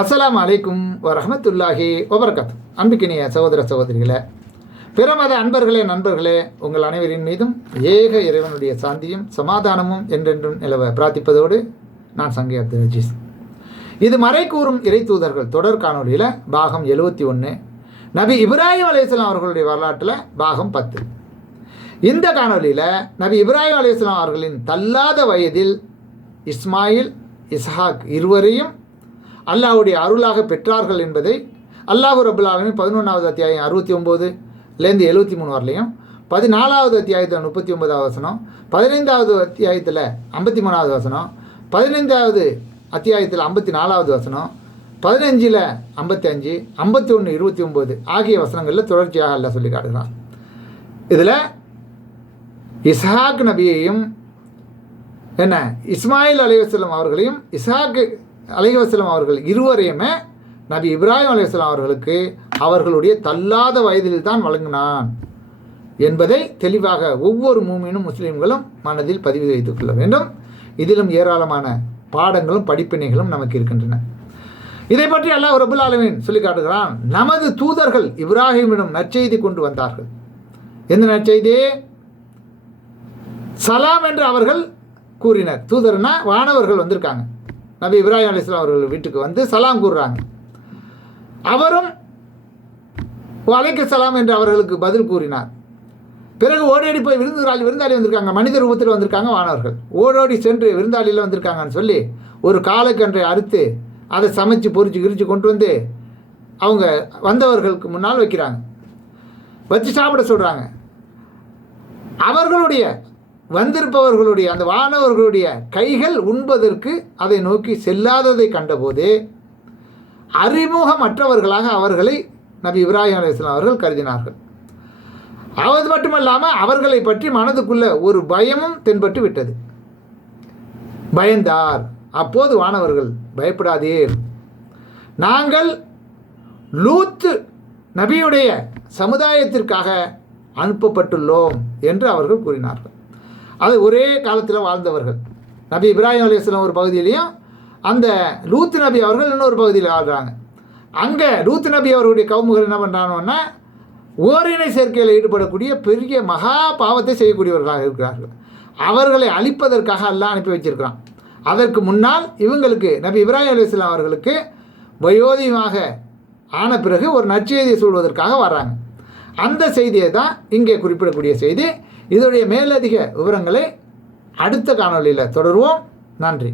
அஸ்ஸலாமு அலைக்கும் வரஹ்மத்துல்லாஹி வபரகாத்துஹு. அன்புக்கினிய சகோதர சகோதரிகளே, பிற மத அன்பர்களே, நண்பர்களே, உங்கள் அனைவரின் மீதும் ஏக இறைவனுடைய சாந்தியும் சமாதானமும் என்றென்றும் நிலவ பிரார்த்திப்பதோடு நான் சங்கை அப்துல் அஜீஸ். இது மறை கூறும் இறை தூதர்கள் தொடர் காணொலியில் பாகம் 71, நபி இப்ராஹிம் அலைஹிஸ்ஸலாம் அவர்களுடைய வரலாற்றில் பாகம் 10. இந்த காணொலியில் நபி இப்ராஹிம் அலைஹிஸ்ஸலாம் அவர்களின் தள்ளாத வயதில் இஸ்மாயில், இஸ்ஹாக் இருவரையும் அல்லாஹ்வுடைய அருளாக பெற்றார்கள் என்பதை அல்லாஹ் ரப்பல் ஆலமீன் 11வது அத்தியாயம் 69லேருந்து 73 வரலையும், 14வது அத்தியாயத்தில் 39வது வசனம், 15வது அத்தியாயத்தில் 53வது வசனம், 15வது அத்தியாயத்தில் 54வது வசனம், 15ல் 55, 51, 29 ஆகிய வசனங்களில் தொடர்ச்சியாக அல்லாஹ் சொல்லி காட்டுகிறான். இதில் இஸ்ஹாக் நபியையும் இஸ்மாயில் அலைஹிஸ்ஸலாம் அவர்களையும் இஸ்ஹாக் அலைஹிஸ்ஸலாம் அவர்கள் இருவரையுமே நபி இப்ராஹிம் அலைஹிஸ்ஸலாம் அவர்களுக்கு அவர்களுடைய தள்ளாத வயதில் தான் வழங்கினான் என்பதை தெளிவாக ஒவ்வொரு மூமினும் முஸ்லீம்களும் மனதில் பதிவு வைத்துக் கொள்ள வேண்டும். இதிலும் ஏராளமான பாடங்களும் படிப்பினைகளும் நமக்கு இருக்கின்றன. இதை பற்றி அல்லாஹ் ரப்பல் ஆலமீன் சொல்லி காட்டுகிறான். நமது தூதர்கள் இப்ராஹிமிடம் நற்செய்தி கொண்டு வந்தார்கள். எந்த நற்செய்தி? சலாம் என்று அவர்கள் கூறினர். தூதர்னா வானவர்கள் வந்திருக்காங்க, நபி இப்ராஹிம் அலைஹிஸ்ஸலாம் அவர்கள் வீட்டுக்கு வந்து சலாம் கூறுறாங்க. அவரும் வலைக்கு சலாம் என்று அவர்களுக்கு பதில் கூறினார். பிறகு ஓடோடி போய் விருந்தாளி வந்திருக்காங்க, மனித ரூபத்தில் வந்திருக்காங்க வானவர்கள். ஓடோடி சென்று விருந்தாளியில் வந்திருக்காங்கன்னு சொல்லி ஒரு காளைக்கன்றை அறுத்து அதை சமைச்சு பொரிச்சு கிரிச்சு கொண்டு வந்து அவங்க வந்தவர்களுக்கு முன்னால் வைக்கிறாங்க, வச்சு சாப்பிட சொல்கிறாங்க. அவர்களுடைய வந்திருப்பவர்களுடைய அந்த வானவர்களுடைய கைகள் உண்பதற்கு அதை நோக்கி செல்லாததை கண்டபோது அறிமுகமற்றவர்களாக அவர்களை நபி இப்ராஹிம் அலைஹிஸ்ஸலாம் அவர்கள் கருதினார்கள். அது மட்டுமல்லாமல் அவர்களை பற்றி மனதுக்குள்ள ஒரு பயமும் தென்பட்டு விட்டது. பயந்தார். அப்போது வானவர்கள், பயப்படாதீர், நாங்கள் லூத் நபியுடைய சமுதாயத்திற்காக அனுப்பப்பட்டுள்ளோம் என்று அவர்கள் கூறினார்கள். அது ஒரே காலத்தில் வாழ்ந்தவர்கள். நபி இப்ராஹிம் அலைஹிஸ்ஸலாம் ஒரு பகுதியிலையும் அந்த லூத் நபி அவர்கள் இன்னொரு பகுதியில் வாழ்கிறாங்க. அங்கே லூத் நபி அவர்களுடைய கவுமுகள் என்ன பண்ணுறாங்கன்னா ஓரினை சேர்க்கையில் ஈடுபடக்கூடிய பெரிய மகா பாவத்தை செய்யக்கூடியவர்களாக இருக்கிறார்கள். அவர்களை அழிப்பதற்காக அல்லாஹ் அனுப்பி வச்சிருக்கிறான். அதற்கு முன்னால் இவங்களுக்கு நபி இப்ராஹிம் அலைஹிஸ்ஸலாம் அவர்களுக்கு வயோதிகமாக ஆன பிறகு ஒரு நற்செய்தியை சொல்வதற்காக வர்றாங்க. அந்த செய்தியை தான் இங்கே குறிப்பிடக்கூடிய செய்தி. இதோடைய மேலதிக விவரங்களை அடுத்த காணொலியில் தொடருவோம். நன்றி.